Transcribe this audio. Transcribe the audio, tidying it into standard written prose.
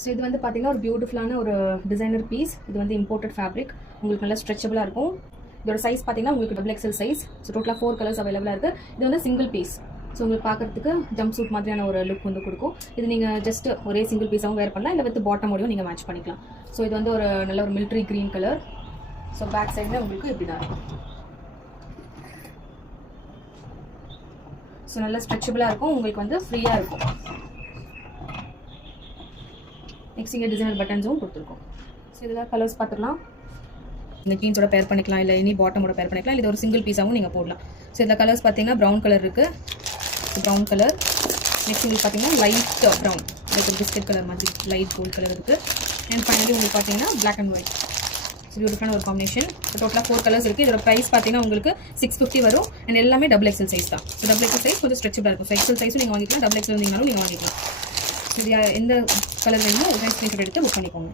So இது வந்து பார்த்தீங்கன்னா ஒரு பியூட்டிஃபுல்லான ஒரு டிசைனர் பீஸ். இது வந்து இம்போர்ட்டட் ஃபேப்ரிக், உங்களுக்கு நல்லா ஸ்ட்ரெச்சபிளாக இருக்கும். இதோட சைஸ் பார்த்தீங்கன்னா உங்களுக்கு டபுள் எக்ஸல் சைஸ். ஸோ டோட்டலாக 4 கலர்ஸ் அவைலபிளாக இருக்குது. இது வந்து சிங்கிள் பீஸ். ஸோ உங்களுக்கு பார்க்குறதுக்கு ஜம்ப் சூட் மாதிரியான ஒரு லுக் வந்து கொடுக்கும். இது நீங்கள் ஜஸ்ட் ஒரே சிங்கிள் பீஸாகவும் வேர் பண்ணலாம், இல்லை வித் பாட்டமோடையும் நீங்கள் மேட்ச் பண்ணிக்கலாம். ஸோ இது வந்து ஒரு நல்ல ஒரு military green colour. So back சைடில் உங்களுக்கு இப்படி தான் இருக்கும். ஸோ நல்லா ஸ்ட்ரெச்சபிளாக இருக்கும், உங்களுக்கு வந்து ஃப்ரீயாக இருக்கும். நெக்ஸ்ட் இங்கே டிசைனர் பட்டன்ஸும் கொடுத்துருக்கோம். ஸோ இதில் கலர்ஸ் பார்த்துக்கலாம். இந்த ஜீன்ஸோட பேர் பண்ணிக்கலாம், இல்லை எனி பாட்டமோட பேர் பண்ணிக்கலாம், இல்லை ஒரு சிங்கிள் பீஸாகவும் நீங்கள் போடலாம். ஸோ இதில் கலர்ஸ் பார்த்தீங்கன்னா ப்ரௌன் கலர் இருக்குது, ப்ரௌன் கலர். நெக்ஸ்ட் உங்களுக்கு பார்த்தீங்கன்னா லைட் ப்ரௌன், லைக் ஒரு பிஸ்கட் கலர் மாதிரி லைட் கோல்ட் கலர் இருக்குது. அண்ட் ஃபைனலி உங்களுக்கு பார்த்தீங்கன்னா பிளாக் அண்ட் ஒயிட். ஸோ பியூட்டிஃபுல்லான ஒரு காம்பினேஷன். டோட்டலாக 4 கலர்ஸ் இருக்குது. இதோட ப்ரைஸ் பார்த்தீங்கன்னா உங்களுக்கு 650 வரும். அண்ட் எல்லாமே டபுள் எக்ஸல் சைஸ் தான். ஸோ டபுள் எக்ஸல் சைஸ் கொஞ்சம் ஸ்ட்ரெச்சபிளாக இருக்கும். ஸோ எக்ஸல் சைஸும் நீங்கள் வாங்கிக்கலாம், டபுள் எக்ஸல் இருந்தீங்கனாலும் நீங்கள் வாங்கிக்கலாம். இது எந்த கலர் வேணுமோ ஒரு ஸ்க்ரீன்ஷாட் எடுத்து புக் பண்ணிக்கோங்க.